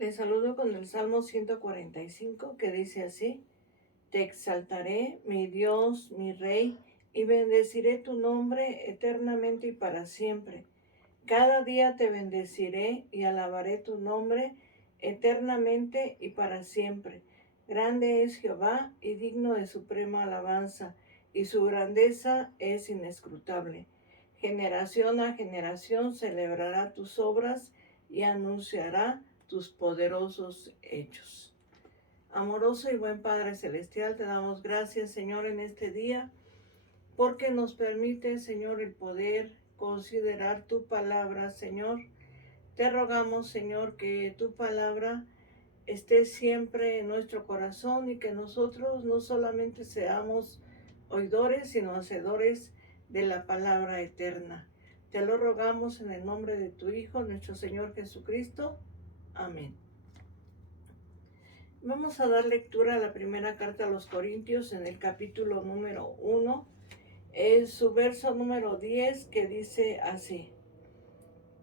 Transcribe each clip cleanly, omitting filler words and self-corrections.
Les saludo con el Salmo 145 que dice así: Te exaltaré, mi Dios, mi Rey, y bendeciré tu nombre eternamente y para siempre. Cada día te bendeciré y alabaré tu nombre eternamente y para siempre. Grande es Jehová y digno de suprema alabanza, y su grandeza es inescrutable. Generación a generación celebrará tus obras y anunciará tus poderosos hechos. Amoroso y buen Padre Celestial, te damos gracias, Señor, en este día, porque nos permite, Señor, el poder considerar tu palabra, Señor. Te rogamos, Señor, que tu palabra esté siempre en nuestro corazón y que nosotros no solamente seamos oidores, sino hacedores de la palabra eterna. Te lo rogamos en el nombre de tu Hijo, nuestro Señor Jesucristo. Amén. Vamos a dar lectura a la primera carta a los Corintios en el capítulo número 1, en su verso número 10, que dice así: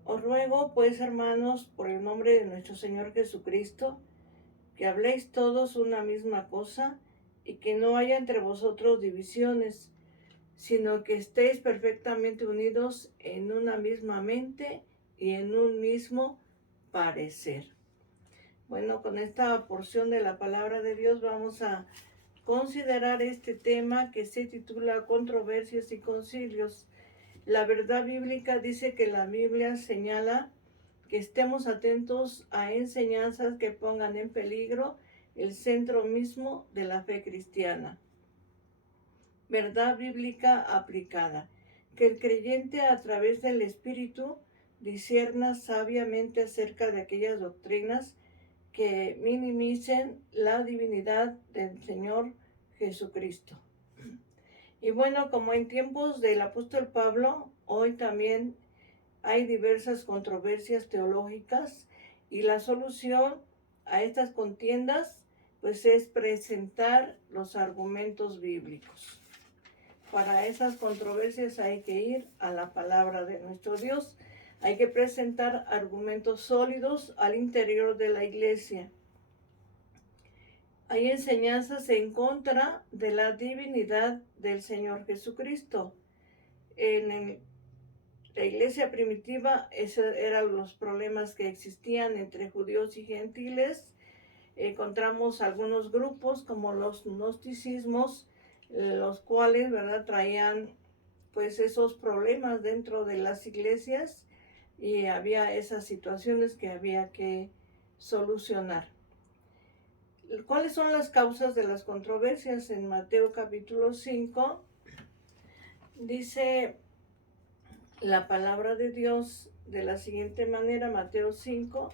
Os ruego, pues, hermanos, por el nombre de nuestro Señor Jesucristo, que habléis todos una misma cosa y que no haya entre vosotros divisiones, sino que estéis perfectamente unidos en una misma mente y en un mismo parecer. Bueno, con esta porción de la palabra de Dios vamos a considerar este tema que se titula Controversias y Concilios. La verdad bíblica dice que la Biblia señala que estemos atentos a enseñanzas que pongan en peligro el centro mismo de la fe cristiana. Verdad bíblica aplicada. Que el creyente a través del Espíritu discierna sabiamente acerca de aquellas doctrinas que minimicen la divinidad del Señor Jesucristo. Y bueno, como en tiempos del apóstol Pablo, hoy también hay diversas controversias teológicas y la solución a estas contiendas pues es presentar los argumentos bíblicos. Para esas controversias hay que ir a la palabra de nuestro Dios. Hay que presentar argumentos sólidos al interior de la iglesia. Hay enseñanzas en contra de la divinidad del Señor Jesucristo. En la iglesia primitiva, esos eran los problemas que existían entre judíos y gentiles. Encontramos algunos grupos como los gnosticismos, los cuales, ¿verdad?, traían pues esos problemas dentro de las iglesias y había esas situaciones que había que solucionar. ¿Cuáles son las causas de las controversias? En Mateo capítulo 5 dice la palabra de Dios de la siguiente manera, Mateo 5,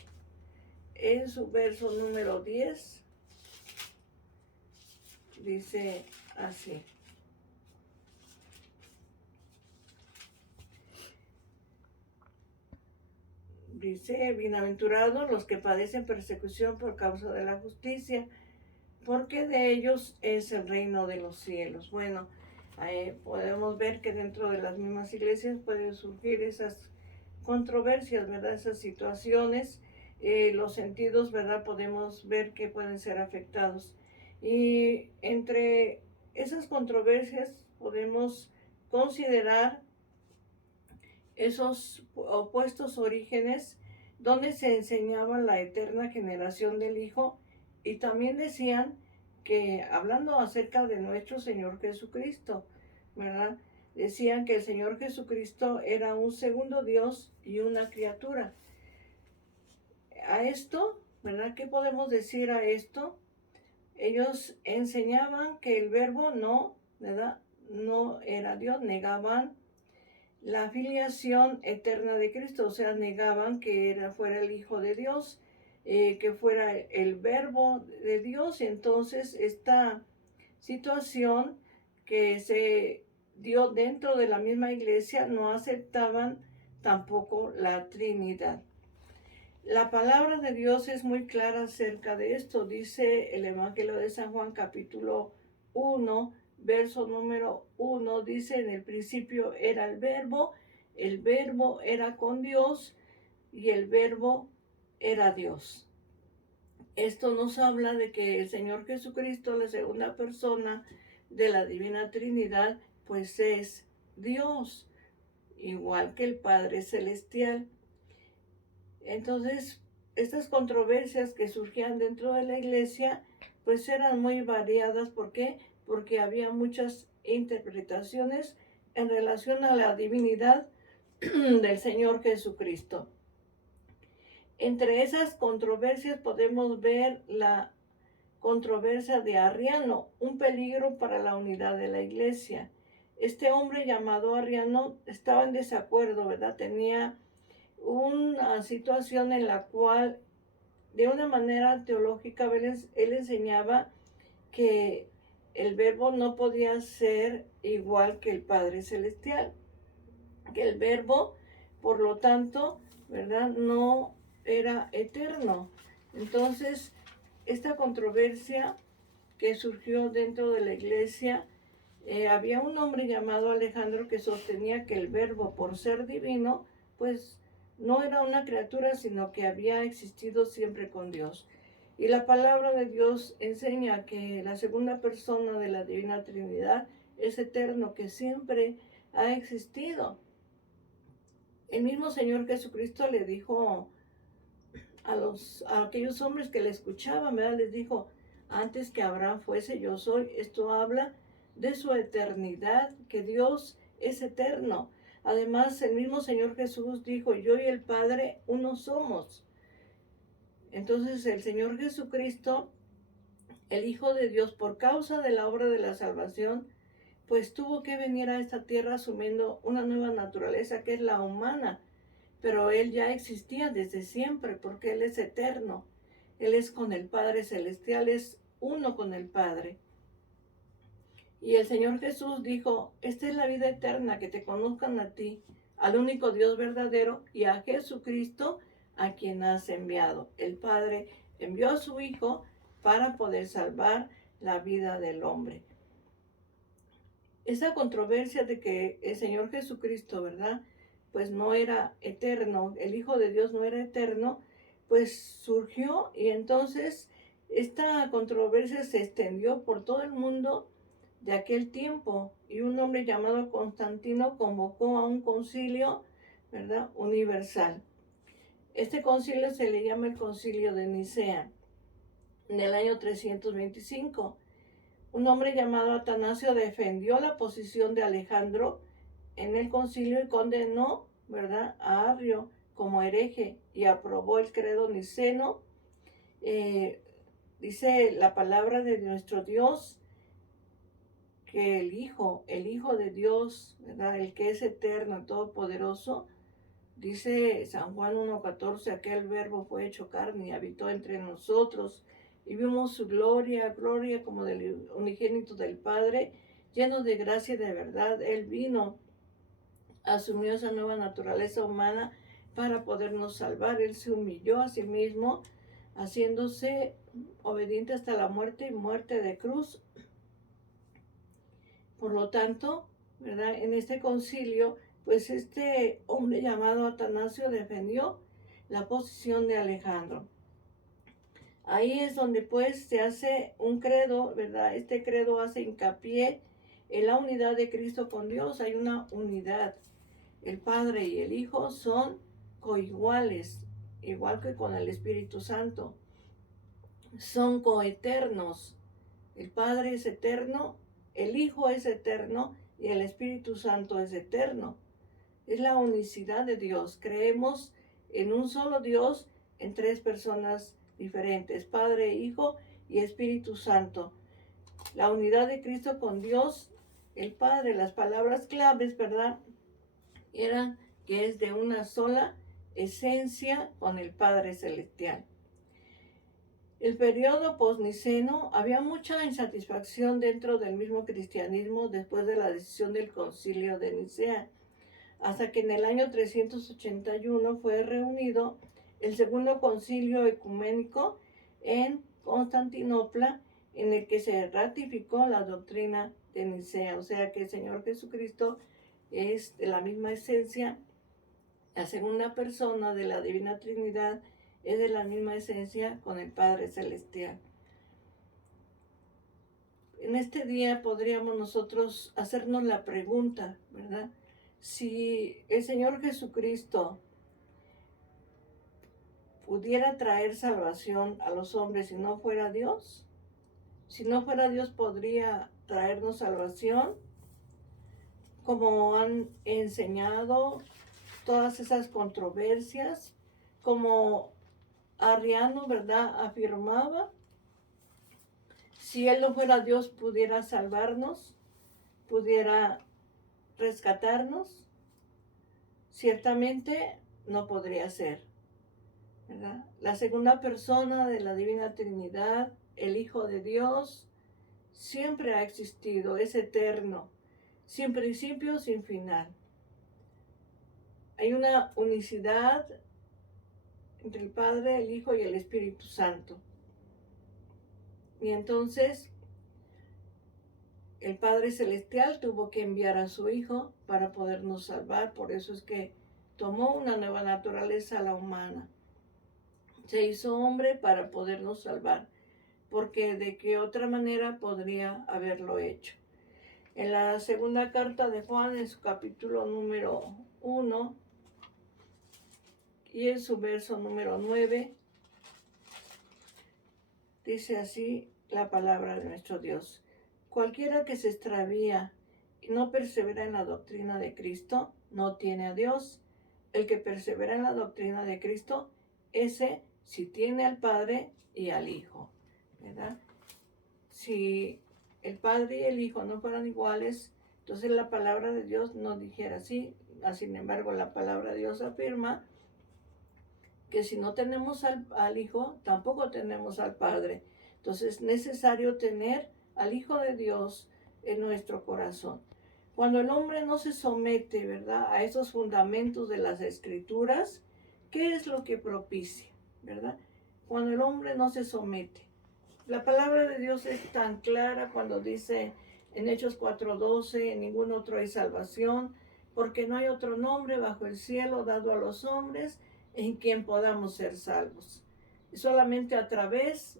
en su verso número 10, dice así: Dice, bienaventurados los que padecen persecución por causa de la justicia, porque de ellos es el reino de los cielos. Bueno, podemos ver que dentro de las mismas iglesias pueden surgir esas controversias, ¿verdad? Esas situaciones, los sentidos, ¿verdad? Podemos ver que pueden ser afectados. Y entre esas controversias podemos considerar esos opuestos orígenes donde se enseñaba la eterna generación del Hijo, y también decían que, hablando acerca de nuestro Señor Jesucristo, ¿verdad?, decían que el Señor Jesucristo era un segundo Dios y una criatura. A esto, ¿verdad?, ¿qué podemos decir a esto? Ellos enseñaban que el Verbo no, ¿verdad?, no era Dios, negaban la filiación eterna de Cristo, o sea, negaban que fuera el Hijo de Dios, que fuera el Verbo de Dios. Y entonces esta situación que se dio dentro de la misma iglesia, no aceptaban tampoco la Trinidad. La palabra de Dios es muy clara acerca de esto. Dice el Evangelio de San Juan capítulo 1, verso número 1, dice: en el principio era el Verbo era con Dios y el Verbo era Dios. Esto nos habla de que el Señor Jesucristo, la segunda persona de la Divina Trinidad, pues es Dios, igual que el Padre Celestial. Entonces, estas controversias que surgían dentro de la iglesia, pues eran muy variadas. ¿Por qué? Porque había muchas interpretaciones en relación a la divinidad del Señor Jesucristo. Entre esas controversias podemos ver la controversia de Arriano, un peligro para la unidad de la iglesia. Este hombre llamado Arriano estaba en desacuerdo, ¿verdad? Tenía una situación en la cual, de una manera teológica, él enseñaba que el Verbo no podía ser igual que el Padre Celestial, que el Verbo, por lo tanto, ¿verdad?, no era eterno. Entonces, esta controversia que surgió dentro de la iglesia, había un hombre llamado Alejandro que sostenía que el Verbo, por ser divino, pues no era una criatura, sino que había existido siempre con Dios. Y la palabra de Dios enseña que la segunda persona de la Divina Trinidad es eterno, que siempre ha existido. El mismo Señor Jesucristo le dijo a aquellos hombres que le escuchaban, ¿verdad? Les dijo: antes que Abraham fuese, yo soy. Esto habla de su eternidad, que Dios es eterno. Además, el mismo Señor Jesús dijo: yo y el Padre uno somos. Entonces, el Señor Jesucristo, el Hijo de Dios, por causa de la obra de la salvación, pues tuvo que venir a esta tierra asumiendo una nueva naturaleza, que es la humana. Pero Él ya existía desde siempre, porque Él es eterno. Él es con el Padre Celestial, es uno con el Padre. Y el Señor Jesús dijo: esta es la vida eterna, que te conozcan a ti, al único Dios verdadero, y a Jesucristo, a quien has enviado. El Padre envió a su Hijo para poder salvar la vida del hombre. Esa controversia de que el Señor Jesucristo, ¿verdad?, pues no era eterno, el Hijo de Dios no era eterno, pues surgió, y entonces esta controversia se extendió por todo el mundo de aquel tiempo, y un hombre llamado Constantino convocó a un concilio, ¿verdad?, universal. Este concilio se le llama el Concilio de Nicea, en el año 325. Un hombre llamado Atanasio defendió la posición de Alejandro en el concilio y condenó, ¿verdad?, a Arrio como hereje, y aprobó el credo niceno. Dice la palabra de nuestro Dios que el Hijo de Dios, ¿verdad?, el que es eterno y todopoderoso, dice San Juan 1:14, aquel Verbo fue hecho carne y habitó entre nosotros, y vimos su gloria como del unigénito del Padre, lleno de gracia y de verdad. Él vino, asumió esa nueva naturaleza humana para podernos salvar. Él se humilló a sí mismo, haciéndose obediente hasta la muerte, y muerte de cruz. Por lo tanto, ¿verdad?, en este concilio, pues este hombre llamado Atanasio defendió la posición de Alejandro. Ahí es donde pues se hace un credo, ¿verdad? Este credo hace hincapié en la unidad de Cristo con Dios. Hay una unidad. El Padre y el Hijo son coiguales, igual que con el Espíritu Santo. Son coeternos. El Padre es eterno, el Hijo es eterno y el Espíritu Santo es eterno. Es la unicidad de Dios. Creemos en un solo Dios, en tres personas diferentes: Padre, Hijo y Espíritu Santo. La unidad de Cristo con Dios, el Padre. Las palabras claves, ¿verdad?, eran que es de una sola esencia con el Padre Celestial. El periodo posniceno, había mucha insatisfacción dentro del mismo cristianismo después de la decisión del Concilio de Nicea, hasta que en el año 381 fue reunido el segundo concilio ecuménico en Constantinopla, en el que se ratificó la doctrina de Nicea. O sea que el Señor Jesucristo es de la misma esencia, la segunda persona de la Divina Trinidad, es de la misma esencia con el Padre Celestial. En este día podríamos nosotros hacernos la pregunta, ¿verdad? Si el Señor Jesucristo pudiera traer salvación a los hombres si no fuera Dios, si no fuera Dios podría traernos salvación, como han enseñado todas esas controversias, como Arriano, ¿verdad?, afirmaba, si Él no fuera Dios pudiera salvarnos, pudiera rescatarnos, ciertamente no podría ser, ¿verdad? La segunda persona de la Divina Trinidad, el Hijo de Dios, siempre ha existido, es eterno, sin principio, sin final. Hay una unicidad entre el Padre, el Hijo y el Espíritu Santo. Y entonces el Padre Celestial tuvo que enviar a su Hijo para podernos salvar. Por eso es que tomó una nueva naturaleza a la humana. Se hizo hombre para podernos salvar, porque de qué otra manera podría haberlo hecho. En la segunda carta de Juan, en su capítulo número 1, y en su verso número 9, dice así la palabra de nuestro Dios. Cualquiera que se extravía y no persevera en la doctrina de Cristo, no tiene a Dios. El que persevera en la doctrina de Cristo, ese sí tiene al Padre y al Hijo, ¿verdad? Si el Padre y el Hijo no fueran iguales, entonces la palabra de Dios no dijera así. Sin embargo, la palabra de Dios afirma que si no tenemos al Hijo, tampoco tenemos al Padre. Entonces es necesario tener al Hijo de Dios en nuestro corazón. Cuando el hombre no se somete, ¿verdad?, a esos fundamentos de las Escrituras, ¿qué es lo que propicia, verdad? Cuando el hombre no se somete. La palabra de Dios es tan clara cuando dice en Hechos 4:12, en ningún otro hay salvación, porque no hay otro nombre bajo el cielo dado a los hombres en quien podamos ser salvos. Y solamente a través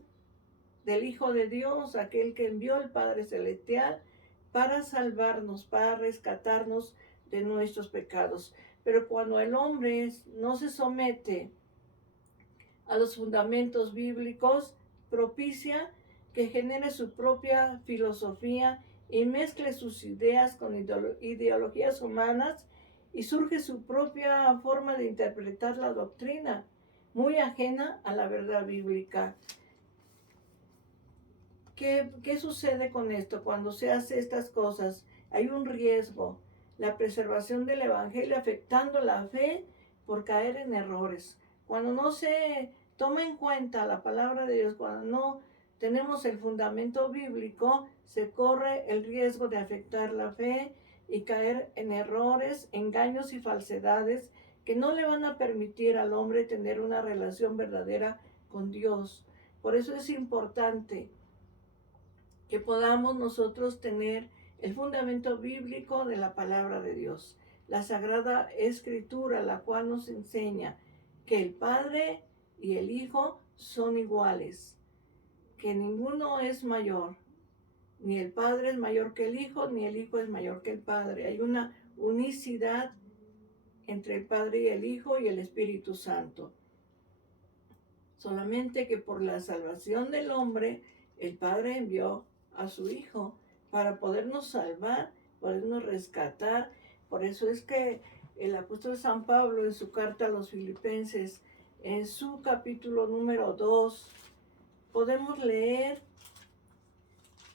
del Hijo de Dios, aquel que envió el Padre Celestial para salvarnos, para rescatarnos de nuestros pecados. Pero cuando el hombre no se somete a los fundamentos bíblicos, propicia que genere su propia filosofía y mezcle sus ideas con ideologías humanas, y surge su propia forma de interpretar la doctrina, muy ajena a la verdad bíblica. ¿Qué sucede con esto? Cuando se hace estas cosas, hay un riesgo, la preservación del Evangelio afectando la fe por caer en errores. Cuando no se toma en cuenta la palabra de Dios, cuando no tenemos el fundamento bíblico, se corre el riesgo de afectar la fe y caer en errores, engaños y falsedades que no le van a permitir al hombre tener una relación verdadera con Dios. Por eso es importante que podamos nosotros tener el fundamento bíblico de la palabra de Dios, la Sagrada Escritura, la cual nos enseña que el Padre y el Hijo son iguales, que ninguno es mayor, ni el Padre es mayor que el Hijo, ni el Hijo es mayor que el Padre. Hay una unicidad entre el Padre y el Hijo y el Espíritu Santo. Solamente que por la salvación del hombre, el Padre envió a su Hijo para podernos salvar, podernos rescatar. Por eso es que el apóstol San Pablo, en su carta a los Filipenses, en su capítulo número 2, podemos leer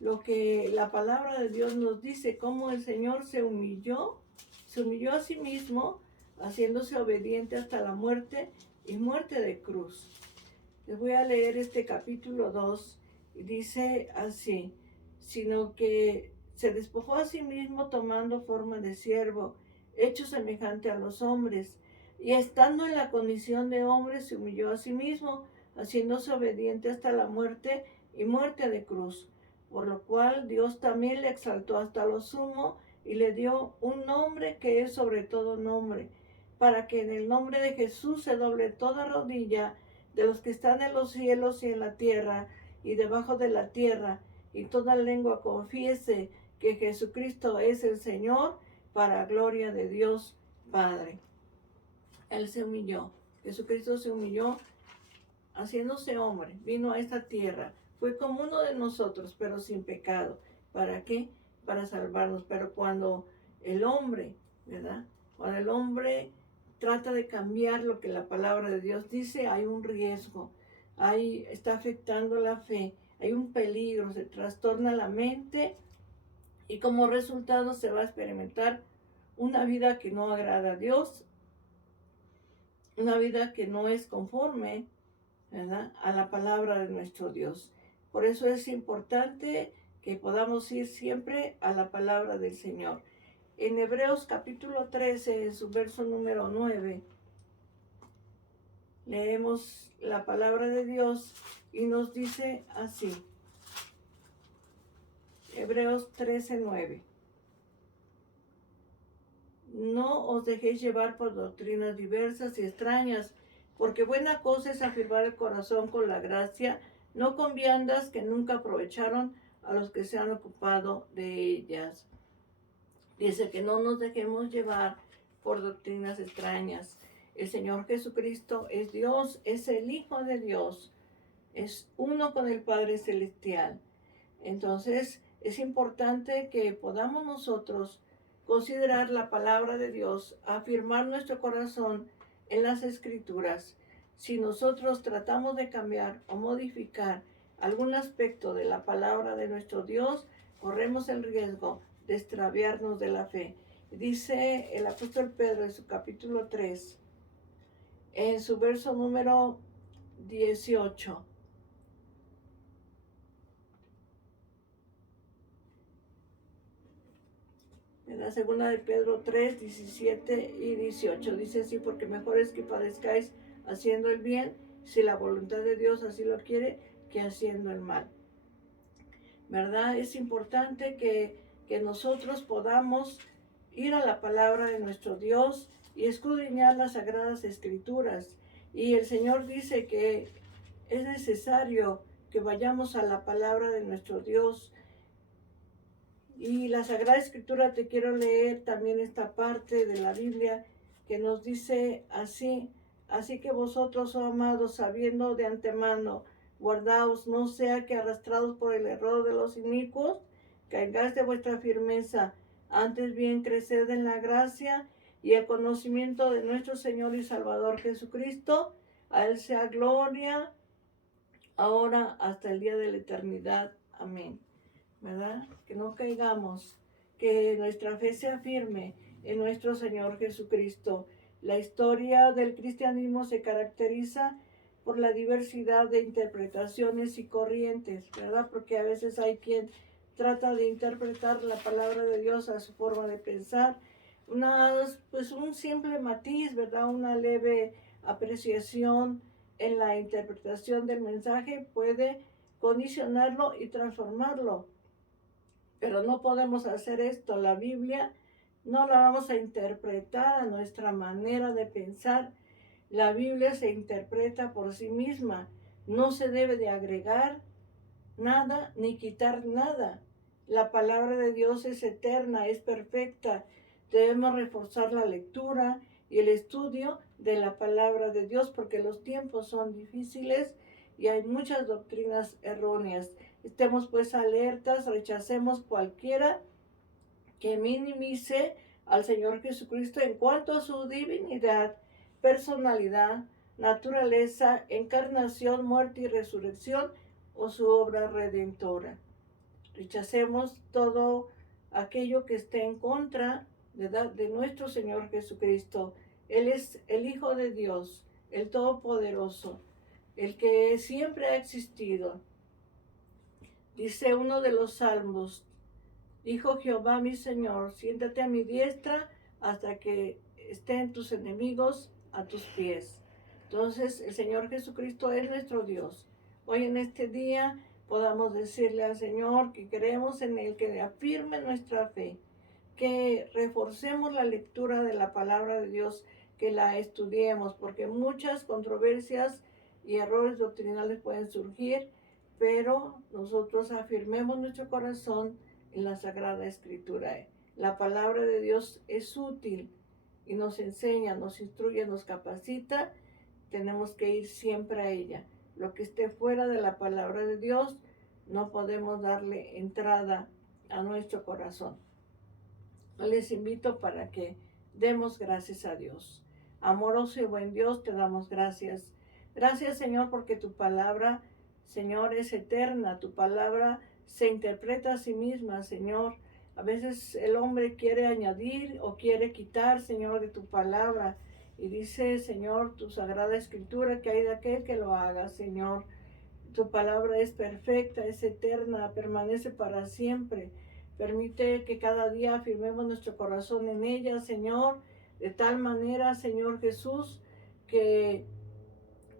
lo que la palabra de Dios nos dice, cómo el Señor se humilló a sí mismo, haciéndose obediente hasta la muerte y muerte de cruz. Les voy a leer este capítulo 2 y dice así: sino que se despojó a sí mismo tomando forma de siervo, hecho semejante a los hombres, y estando en la condición de hombre se humilló a sí mismo, haciéndose obediente hasta la muerte y muerte de cruz, por lo cual Dios también le exaltó hasta lo sumo y le dio un nombre que es sobre todo nombre, para que en el nombre de Jesús se doble toda rodilla de los que están en los cielos y en la tierra y debajo de la tierra, y toda lengua confiese que Jesucristo es el Señor, para gloria de Dios Padre. Él se humilló. Jesucristo se humilló haciéndose hombre. Vino a esta tierra. Fue como uno de nosotros, pero sin pecado. ¿Para qué? Para salvarnos. Pero cuando el hombre, ¿verdad? Cuando el hombre trata de cambiar lo que la palabra de Dios dice, hay un riesgo. Está afectando la fe. Hay un peligro. Se trastorna la mente y como resultado se va a experimentar una vida que no agrada a Dios, una vida que no es conforme, ¿verdad?, a la palabra de nuestro Dios. Por eso es importante que podamos ir siempre a la palabra del Señor. En Hebreos capítulo 13, en su verso número 9, leemos la palabra de Dios y nos dice así. Hebreos 13, 9. No os dejéis llevar por doctrinas diversas y extrañas, porque buena cosa es afirmar el corazón con la gracia, no con viandas que nunca aprovecharon a los que se han ocupado de ellas. Dice que no nos dejemos llevar por doctrinas extrañas. El Señor Jesucristo es Dios, es el Hijo de Dios, es uno con el Padre Celestial. Entonces es importante que podamos nosotros considerar la palabra de Dios, afirmar nuestro corazón en las Escrituras. Si nosotros tratamos de cambiar o modificar algún aspecto de la palabra de nuestro Dios, corremos el riesgo de extraviarnos de la fe. Dice el apóstol Pedro en su capítulo 3, en su verso número 18. En la segunda de Pedro 3, 17 y 18 dice así: porque mejor es que padezcáis haciendo el bien, si la voluntad de Dios así lo quiere, que haciendo el mal. ¿Verdad? Es importante que nosotros podamos ir a la palabra de nuestro Dios y escudriñar las sagradas escrituras. Y el Señor dice que es necesario que vayamos a la palabra de nuestro Dios. Y la Sagrada Escritura, te quiero leer también esta parte de la Biblia que nos dice así: así que vosotros, oh amados, sabiendo de antemano, guardaos, no sea que arrastrados por el error de los inicuos, caigáis de vuestra firmeza, antes bien creced en la gracia y el conocimiento de nuestro Señor y Salvador Jesucristo. A Él sea gloria, ahora hasta el día de la eternidad. Amén. ¿Verdad? Que no caigamos, que nuestra fe sea firme en nuestro Señor Jesucristo. La historia del cristianismo se caracteriza por la diversidad de interpretaciones y corrientes, ¿verdad? Porque a veces hay quien trata de interpretar la palabra de Dios a su forma de pensar, pues un simple matiz, ¿verdad? Una leve apreciación en la interpretación del mensaje puede condicionarlo y transformarlo. Pero no podemos hacer esto. La Biblia no la vamos a interpretar a nuestra manera de pensar. La Biblia se interpreta por sí misma. No se debe de agregar nada ni quitar nada. La palabra de Dios es eterna, es perfecta. Debemos reforzar la lectura y el estudio de la palabra de Dios, porque los tiempos son difíciles y hay muchas doctrinas erróneas. Estemos pues alertas, rechacemos cualquiera que minimice al Señor Jesucristo en cuanto a su divinidad, personalidad, naturaleza, encarnación, muerte y resurrección o su obra redentora. Rechacemos todo aquello que esté en contra de nuestro Señor Jesucristo. Él es el Hijo de Dios, el Todopoderoso, el que siempre ha existido. Dice uno de los salmos: dijo Jehová mi Señor, siéntate a mi diestra hasta que estén tus enemigos a tus pies. Entonces el Señor Jesucristo es nuestro Dios. Hoy en este día podamos decirle al Señor que creemos en Él, que afirme nuestra fe, que reforcemos la lectura de la palabra de Dios, que la estudiemos, porque muchas controversias y errores doctrinales pueden surgir, pero nosotros afirmemos nuestro corazón en la Sagrada Escritura. La palabra de Dios es útil y nos enseña, nos instruye, nos capacita. Tenemos que ir siempre a ella. Lo que esté fuera de la palabra de Dios, no podemos darle entrada a nuestro corazón. Les invito para que demos gracias a Dios. Amoroso y buen Dios, te damos gracias. Gracias, Señor, porque tu palabra, Señor, es eterna. Tu palabra se interpreta a sí misma, Señor. A veces el hombre quiere añadir o quiere quitar, Señor, de tu palabra. Y dice, Señor, tu sagrada escritura, que hay de aquel que lo haga, Señor. Tu palabra es perfecta, es eterna, permanece para siempre. Permite que cada día afirmemos nuestro corazón en ella, Señor, de tal manera, Señor Jesús, que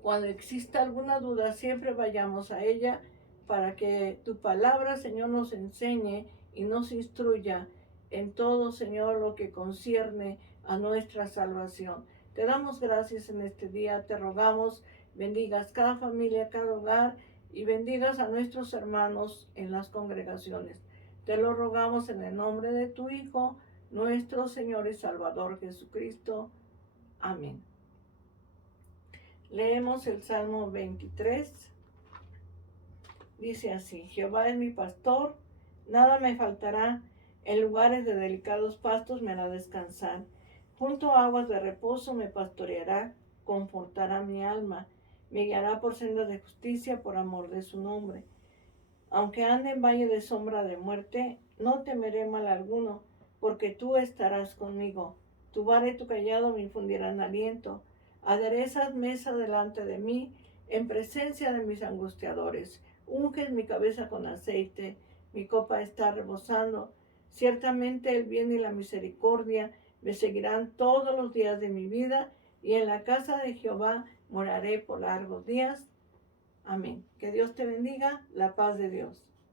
cuando exista alguna duda, siempre vayamos a ella para que tu palabra, Señor, nos enseñe y nos instruya en todo, Señor, lo que concierne a nuestra salvación. Te damos gracias en este día, te rogamos, bendigas cada familia, cada hogar y bendigas a nuestros hermanos en las congregaciones. Te lo rogamos en el nombre de tu Hijo, nuestro Señor y Salvador Jesucristo. Amén. Leemos el Salmo 23. Dice así: Jehová es mi pastor, nada me faltará. En lugares de delicados pastos me hará descansar. Junto a aguas de reposo me pastoreará, confortará mi alma. Me guiará por sendas de justicia por amor de su nombre. Aunque ande en valle de sombra de muerte, no temeré mal alguno, porque tú estarás conmigo. Tu vara y tu cayado me infundirán aliento. Aderezas mesa delante de mí, en presencia de mis angustiadores. Unges mi cabeza con aceite, mi copa está rebosando. Ciertamente el bien y la misericordia me seguirán todos los días de mi vida, y en la casa de Jehová moraré por largos días. Amén. Que Dios te bendiga, la paz de Dios.